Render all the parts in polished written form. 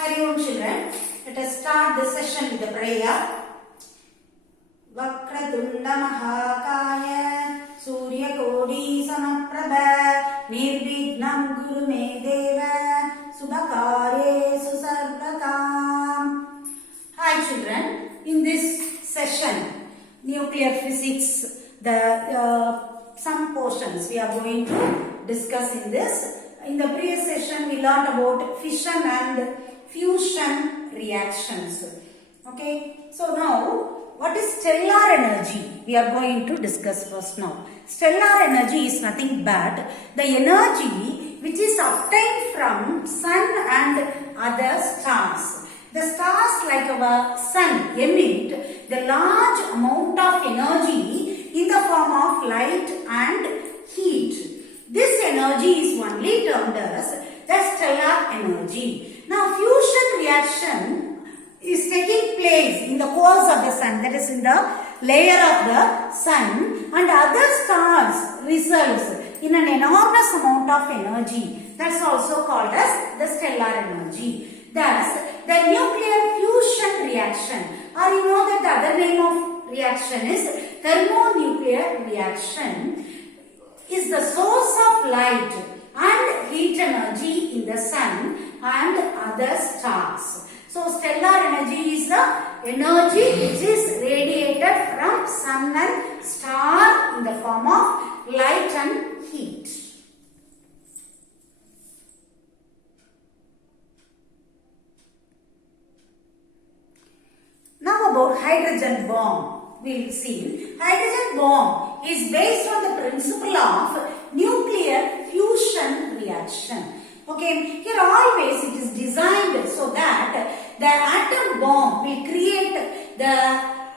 Hari Om children, let us start the session with a prayer. Vakratunda Mahakaya Surya Kodi Samaprabha Nirvignam Guru Medeva Subhakare Susarvatam. Hi children, in this session, nuclear physics, some portions we are going to discuss in this. In the previous session, we learned about fission and fusion reactions. Okay, so now what is stellar energy? We are going to discuss first now. Stellar energy is nothing but the energy which is obtained from sun and other stars. The stars like our sun emit the large amount of energy in the form of light and heat. This energy is only termed as the stellar energy. Now fusion reaction is taking place in the cores of the sun, that is in the layer of the sun, and other stars results in an enormous amount of energy. That's also called as the stellar energy. Thus, the nuclear fusion reaction, or you know that the other name of reaction is thermonuclear reaction, is the source of light and heat energy in the sun and other stars. So, stellar energy is the energy which is radiated from sun and star in the form of light and heat. Now about hydrogen bomb. We will see. Hydrogen bomb is based on the principle of nuclear fusion reaction. Okay, here always it is designed so that the atom bomb will create the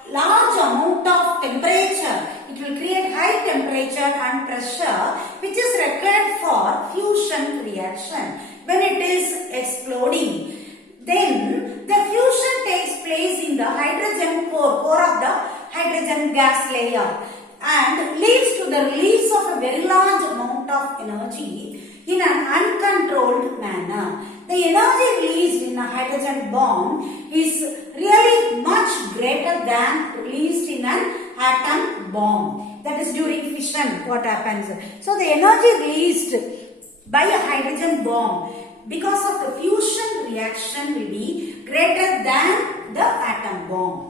large amount of temperature. It will create high temperature and pressure which is required for fusion reaction. When it is exploding, then the fusion takes place in the hydrogen core of the hydrogen gas layer and leads to the release of a very large amount of energy in an uncontrolled manner. The energy released in a hydrogen bomb is really much greater than released in an atom bomb. That is during fission what happens. So the energy released by a hydrogen bomb because of the fusion reaction will be greater than the atom bomb.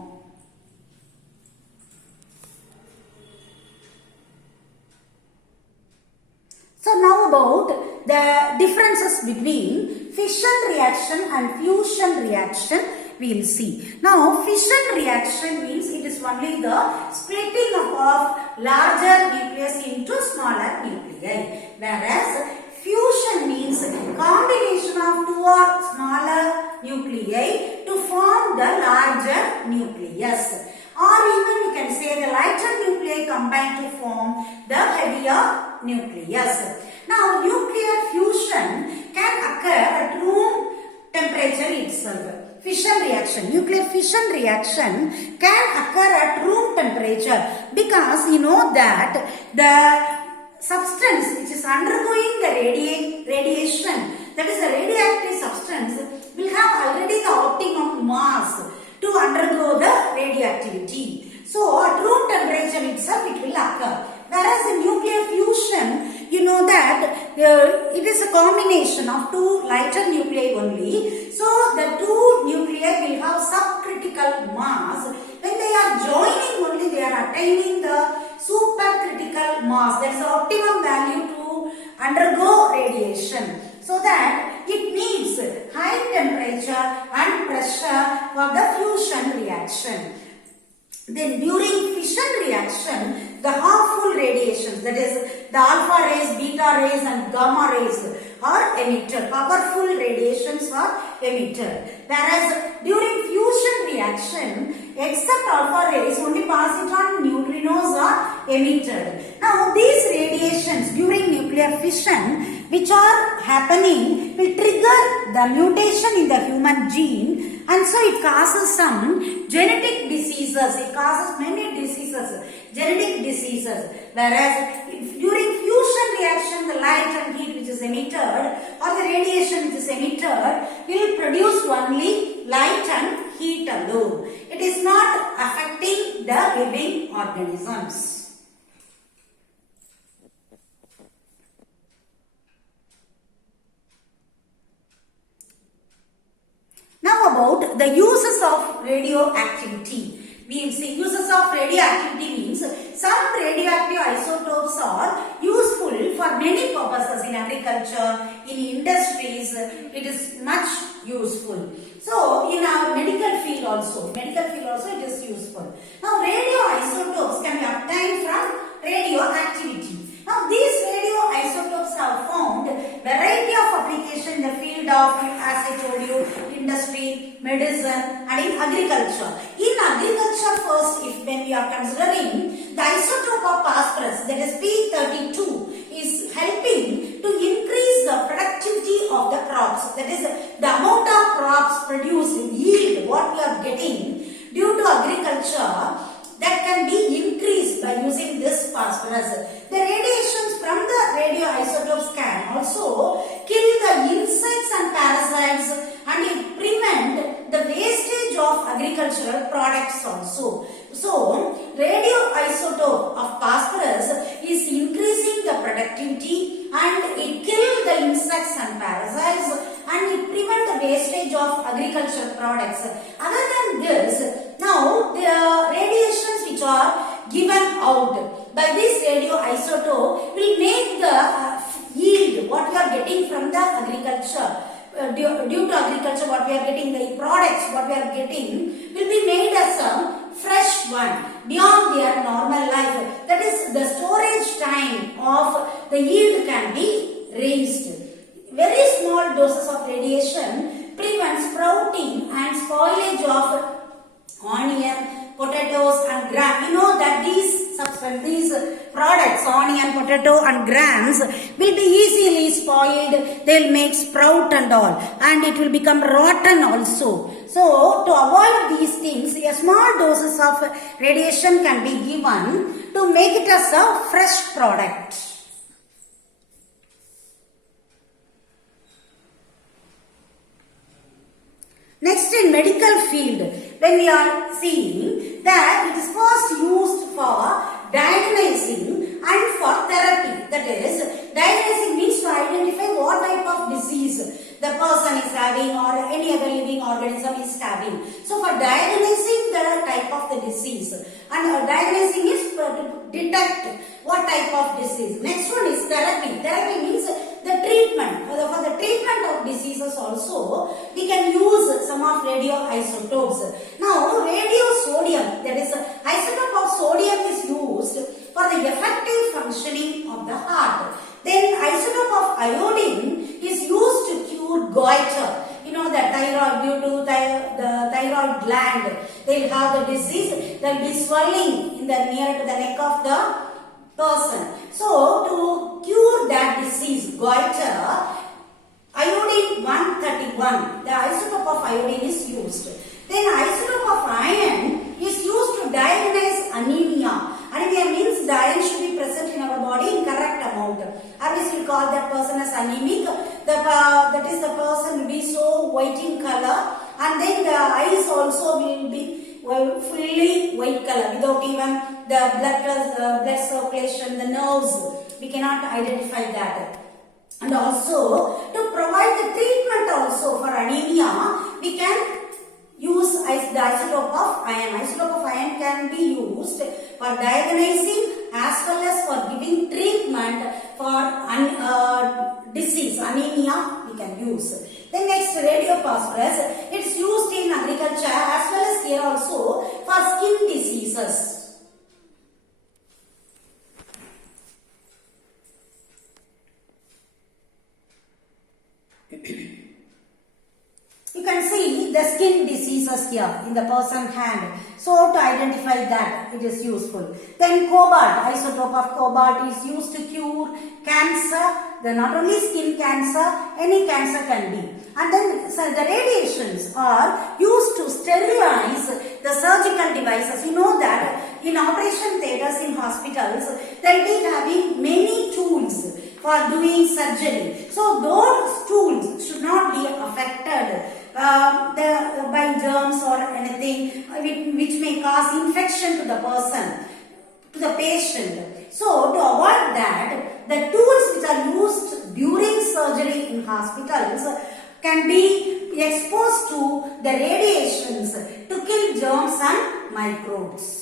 So now about the differences between fission reaction and fusion reaction we will see. Now fission reaction means it is only the splitting of larger nucleus into smaller nuclei, whereas fusion means combination of two or smaller nuclei to form the larger nucleus. Or even we can say the lighter nuclei combine to form the heavier nucleus. Now nuclear fusion can occur at room temperature itself. Fission reaction, nuclear fission reaction can occur at room temperature because you know that the substance which is undergoing the radiation, that is the radioactive substance, will have already the optimum mass to undergo the radioactivity. So at room temperature itself it will occur. Whereas in nuclear fusion, you know that it is a combination of two lighter nuclei only. So the two nuclei will have subcritical mass. When they are joining only, they are attaining the supercritical mass. That is the optimum value to undergo radiation. So that it needs high temperature and pressure for the fusion reaction. Then during fission reaction, the harmful radiations, that is the alpha rays, beta rays and gamma rays are emitted. Powerful radiations are emitted. Whereas during fusion reaction, except alpha rays, only positron neutrinos are emitted. Now these radiations during nuclear fission which are happening will trigger the mutation in the human gene, and so it causes some genetic diseases. It causes many diseases, genetic diseases. Whereas during fusion reaction, the light and heat which is emitted or the radiation which is emitted will produce only living organisms. Now about the uses of radioactivity. We will see uses of radioactivity means some radioactive isotopes are useful for many purposes in agriculture, in industries. It is much useful. So in our medical field also it is useful. Now radioisotopes can be obtained from radioactivity. Now these radioisotopes have found variety of application in the field of, as I told you, industry, medicine and in agriculture. In agriculture first, when we are considering the isotope of phosphorus, that is P32, is helping to increase the productivity of the crops. That is the amount of crops produced, yield, what we are getting due to agriculture, that can be increased by using this phosphorus. The radiations from the radioisotopes can also kill the insects and parasites and it prevent the wastage of agricultural products also. So, radioisotope of phosphorus is increasing the productivity and it kills the insects and parasites and it prevents the wastage of agricultural products. Other than this, now the radiations which are given out by this radioisotope will make the yield, what we are getting from the agriculture, due to agriculture, what we are getting, the products, what we are getting, will be made as a fresh one beyond their normal life. That is, the storage time of the yield can be raised. Very small doses of radiation prevents sprouting and spoilage of onion, potatoes and gram. You know that these products, onion, potato and grams, will be easily spoiled. They will make sprout and all, and it will become rotten also. So, to avoid these things, a small doses of radiation can be given to make it as a fresh product. Next, in medical field, when we are seeing that it is first used for diagnosing and for therapy. That is, diagnosing means to identify what type of disease the person is having or any other living organism is having. So, for diagnosing the type of the disease, and diagnosing is to detect what type of disease. Next one is therapy. Therapy means the treatment. For the treatment of diseases also, we can use some of radioisotopes. Now, radiosodium, that is isotope of sodium is used for the effective functioning of the heart. Then isotope of iodine is used to cure goiter. You know that thyroid, due to the thyroid gland, they will have the disease, there will be swelling in the near to the neck of the person. So, to cure that disease, goiter, iodine 131, the isotope of iodine is used. Then isotope of iron is used to diagnose anemia. Anemia means the iron should be present in our body in correct amount. Otherwise, we call that person as anemic. That is, the person will be so white in color, and then the eyes also will be fully white color without even the blood circulation, the nerves. We cannot identify that. And also, to provide the treatment also for anemia, we can use the isotope of iron. Isotope of iron can be used for diagnosing as well as for giving treatment for disease, anemia we can use. Then next, radiophosphorus. It's used in agriculture as well as here also for skin diseases. You can see the skin diseases here in the person hand. So, to identify that, it is useful. Then cobalt, isotope of cobalt is used to cure cancer. Then not only skin cancer, any cancer can be. And then the radiations are used to sterilize the surgical devices. You know that in operation theatres in hospitals, they will be having many tools for doing surgery. So, those tools should not be affected by germs or anything. anything which may cause infection to the person, to the patient. So to avoid that, the tools which are used during surgery in hospitals can be exposed to the radiations to kill germs and microbes.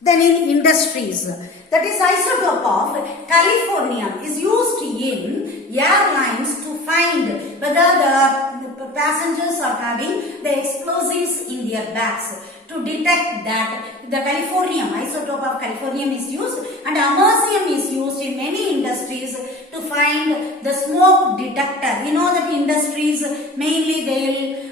Then in industries, that is isotope of californium is used in airlines to find whether the passengers are having the explosives in their bags. To detect that, the californium, isotope of californium is used, and americium is used in many industries to find the smoke detector. You know that industries mainly they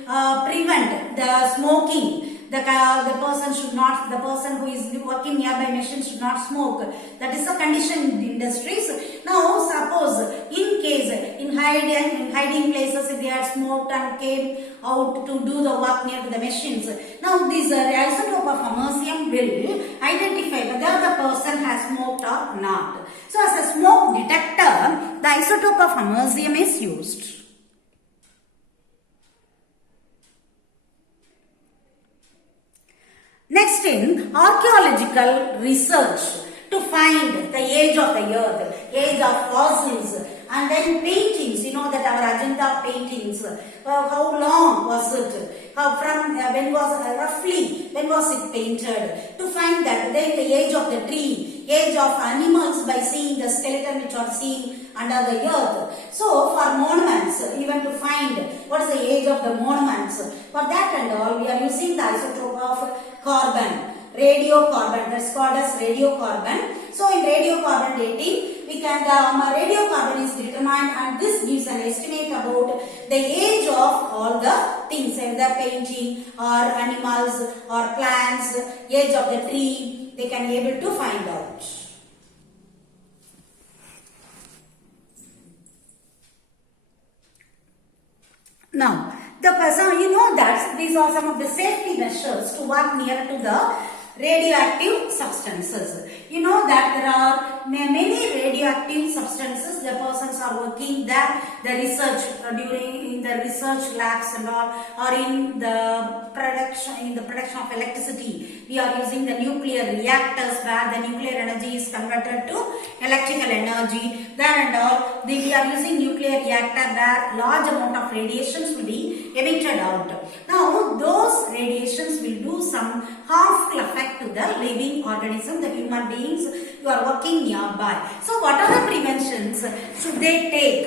will prevent the smoking. The person who is working nearby machine should not smoke. That is a condition in the industries. Now suppose in case in hiding places, if they had smoked and came out to do the work near to the machines, now this isotope of americium will identify whether the person has smoked or not. So as a smoke detector, the isotope of americium is used. Next, in archaeological research to find the age of the earth, age of fossils, and then paintings. You know that our Ajanta paintings, how long was it? When was it painted? To find that, then the age of the tree, age of animals by seeing the skeleton which are seen under the earth. So for monuments, even to find what is the age of the monuments, for that and all, we are using the isotope of carbon, radiocarbon, that's called as radiocarbon. So in radiocarbon dating, we can, radiocarbon is determined, and this gives an estimate about the age of all the things, either painting or animals or plants, age of the tree, they can be able to find out. Now, you know that these are some of the safety measures to work near to the radioactive substances. You know that there are many radioactive substances. The persons are working there, the research in the research labs and all, or in the production of electricity. We are using the nuclear reactors where the nuclear energy is converted to electrical energy. There and all, we are using nuclear reactor where large amount of radiations will be emitted out. Now, those radiations will do some harmful effect to the living organism, the human beings who are working nearby. So, what are the preventions should they take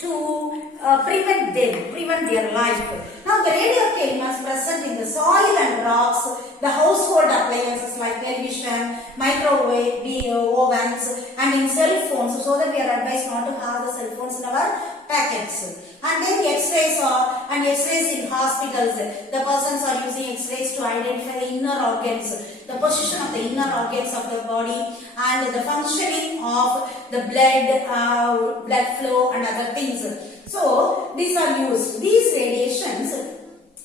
to prevent their life? Now, the radioactive elements present in the soil and rocks, the household appliances like television, microwave, ovens, and in cell phones, so that we are advised not to have the cell phones in our packets. And then X-rays in hospitals, the persons are using X-rays to identify the inner organs, the position of the inner organs of the body, and the functioning of the blood flow and other things. So these are used. These radiations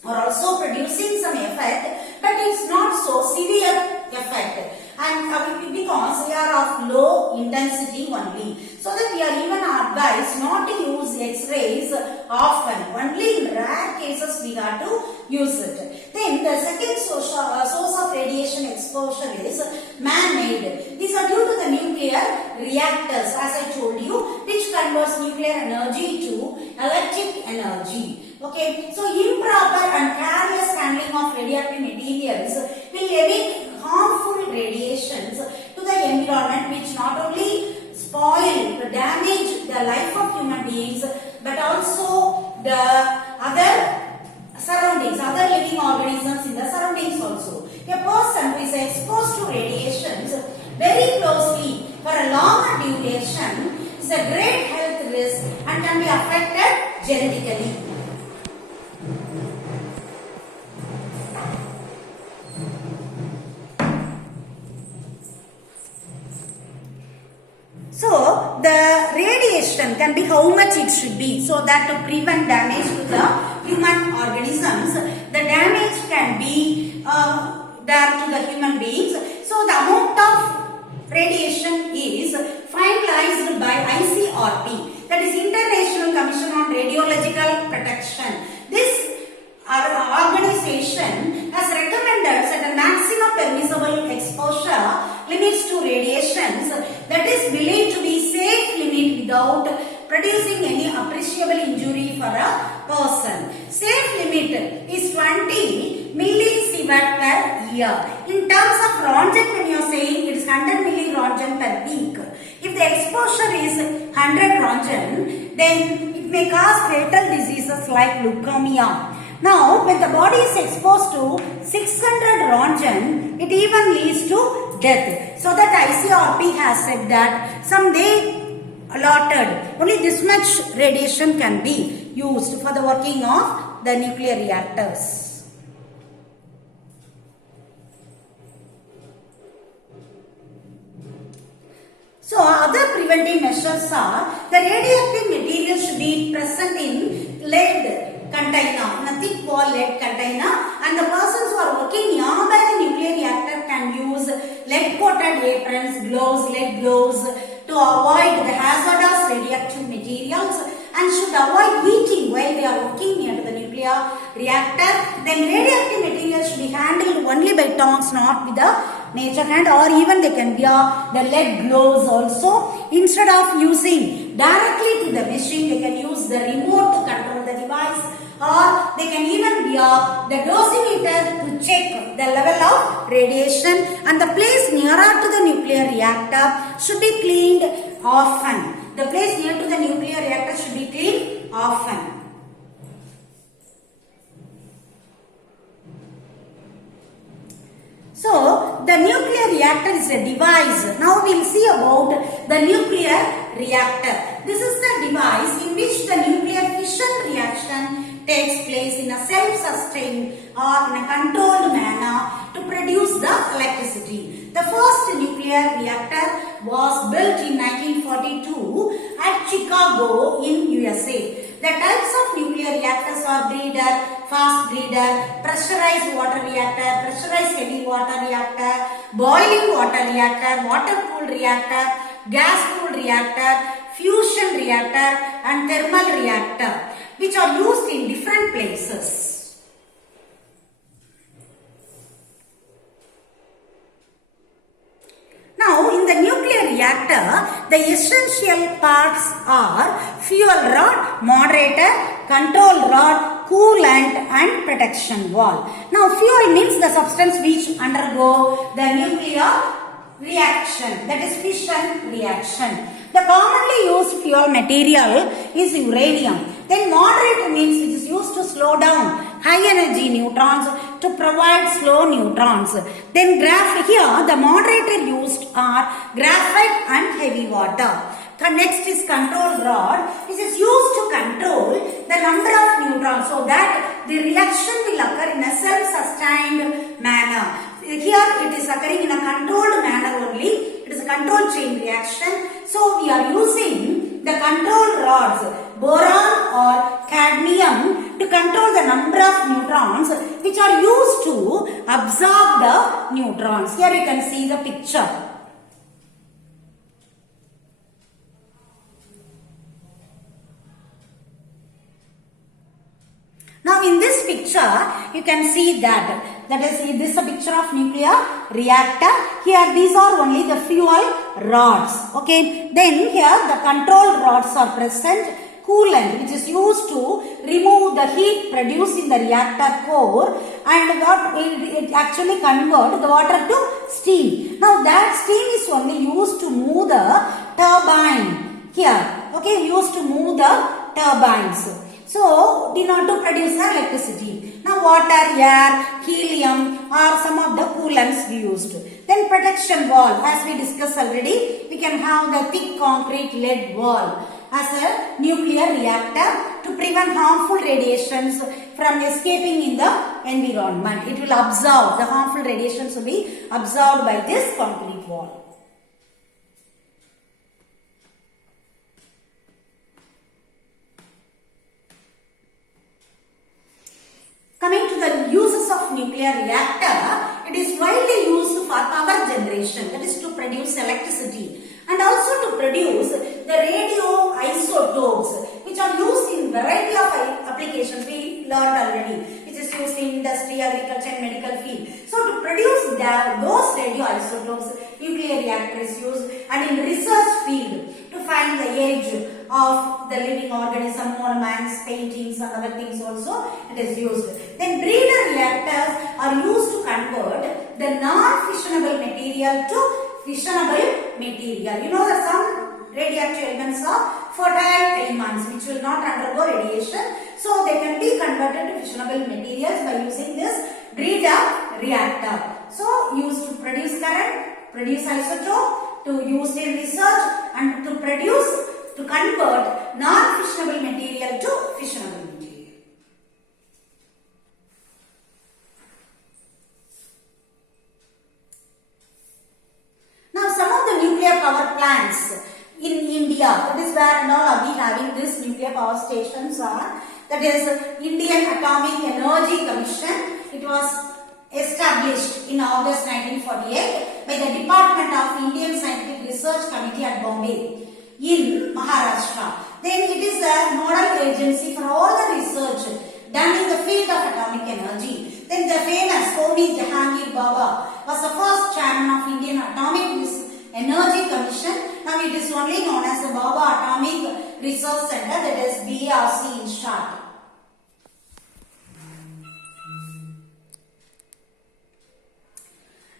are also producing some effect, but it's not so severe effect. And because we are of low intensity only, so that we are even advised not to use X-rays often. Only in rare cases we have to use it. Then the second source of radiation exposure is man-made. These are due to the nuclear reactors, as I told you, which converts nuclear energy to electric energy. Okay, so improper and careless handling of radioactive materials will emit harmful radiations to the environment, which not only spoil, damage the life of human beings, but also the other surroundings, other living organisms in the surroundings also. A person who is exposed to radiations very closely for a longer duration is a great health risk and can be affected genetically. So, the radiation can be how much it should be, so that to prevent damage to the human organisms, the damage can be done to the human beings. So, the amount of radiation is finalized by ICRP. The that is International Commission on Radiological Protection. This organization has recommended certain maximum permissible exposure limits to radiations that is believed to be safe limit without producing any appreciable injury for a person. Safe limit is 20 millisievert per year. In terms of Roentgen, when you are saying it is 100 milliroentgen per week, if the exposure is 100 Roentgen, then it may cause fatal diseases like leukemia. Now, when the body is exposed to 600 Roentgen, it even leads to death. So that ICRP has said that someday allotted only this much radiation can be used for the working of the nuclear reactors. So other preventive measures are the radioactive material should be present in lead container, in a thick wall lead container, and the persons who are working nearby the nuclear reactor can use lead coated aprons, gloves, lead gloves to avoid the hazardous radioactive materials and should avoid heating while they are working near to the nuclear reactor. Then radioactive materials should be handled only by tongs, not with the nature hand, or even they can wear the lead gloves also. Instead of using directly to the machine, they can use the remote to control the device, or they can even wear the dosimeter to check the level of radiation, and the place nearer to the nuclear reactor should be cleaned often. The place near to the nuclear reactor should be cleaned often. So, the nuclear reactor is a device. Now we will see about the nuclear reactor. This is the device in which the nuclear fission reaction takes place in a self-sustained or in a controlled manner to produce the electricity. The first nuclear reactor was built in 1942 at Chicago in USA. The types of nuclear reactors are breeder, fast breeder, pressurized water reactor, pressurized heavy water reactor, boiling water reactor, water-cooled reactor, gas-cooled reactor, fusion reactor and thermal reactor, which are used in different places. Now, in the nuclear reactor, the essential parts are fuel rod, moderator, control rod, coolant and protection valve. Now, fuel means the substance which undergo the nuclear reaction, that is fission reaction. The commonly used fuel material is uranium. Then moderator means it is used to slow down high energy neutrons to provide slow neutrons. Then here the moderator used are graphite and heavy water. The next is control rod. This is used to control the number of neutrons so that the reaction will occur in a self-sustained manner. Here it is occurring in a controlled manner only. It is a controlled chain reaction. So we are using the control rods, boron or cadmium, to control the number of neutrons which are used to absorb the neutrons. Here you can see the picture. Now in this picture, you can see that this is a picture of nuclear reactor. Here these are only the fuel rods. Okay. Then here the control rods are present. Coolant, which is used to remove the heat produced in the reactor core, and it actually converts the water to steam. Now that steam is only used to move the turbine here. Okay, used to move the turbines. So, in order to produce the electricity. Now, water, air, helium are some of the coolants we used. Then protection valve, as we discussed already, we can have the thick concrete lead valve as a nuclear reactor to prevent harmful radiations from escaping in the environment. It will absorb, the harmful radiations will be absorbed by this concrete valve. Coming to the uses of nuclear reactor, it is widely used for power generation, that is to produce electricity, and also to produce the radioisotope reactor is used, and in research field to find the age of the living organism, monuments, paintings and other things also it is used. Then breeder reactors are used to convert the non-fissionable material to fissionable material. You know that some radioactive elements are fertile elements which will not undergo radiation. So they can be converted to fissionable materials by using this breeder reactor. So used to produce current, produce isotope, to use in research and to convert non-fissionable material to fissionable material. Now some of the nuclear power plants in India, that is where and all are we having this nuclear power stations are, that is Indian Atomic Energy Commission. It was established in August 1948 by the Department of Indian Scientific Research Committee at Bombay in Maharashtra. Then it is a nodal agency for all the research done in the field of atomic energy. Then the famous Homi Jahangir Baba was the first chairman of Indian Atomic Energy Commission. Now it is only known as the Baba Atomic Research Center, that is BRC in short.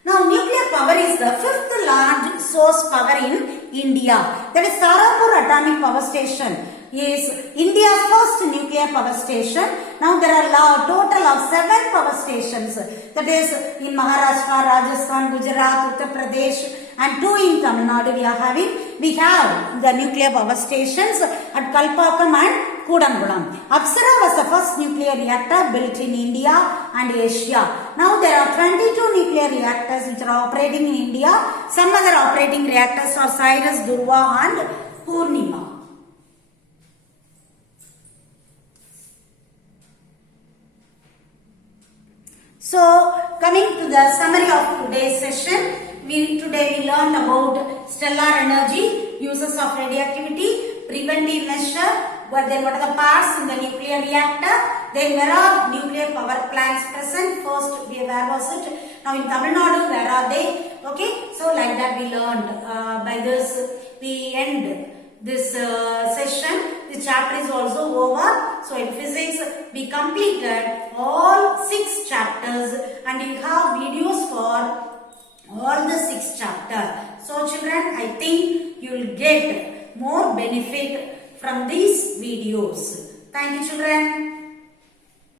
Now nuclear power is the fifth large source power in India. That is Tarapur Atomic Power Station is India's first nuclear power station. Now there are a total of 7 power stations. That is in Maharashtra, Rajasthan, Gujarat, Uttar Pradesh and 2 in Tamilnadu we have the nuclear power stations at Kalpakkam and Kudangulam. Apsara was the first nuclear reactor built in India and Asia. Now there are 22 nuclear reactors which are operating in India. Some other operating reactors are Cyrus, Durva and Purnima. So coming to the summary of today's session, today we learned about stellar energy, uses of radioactivity, preventive measure, what are the parts in the nuclear reactor, then where are nuclear power plants present, first where was it, now in Tamil Nadu where are they, okay, so like that we learned. By this we end this session. The chapter is also over. So in physics we completed all 6 chapters and you have videos for all the 6 chapters. So children, I think you will get more benefit from these videos. Thank you children.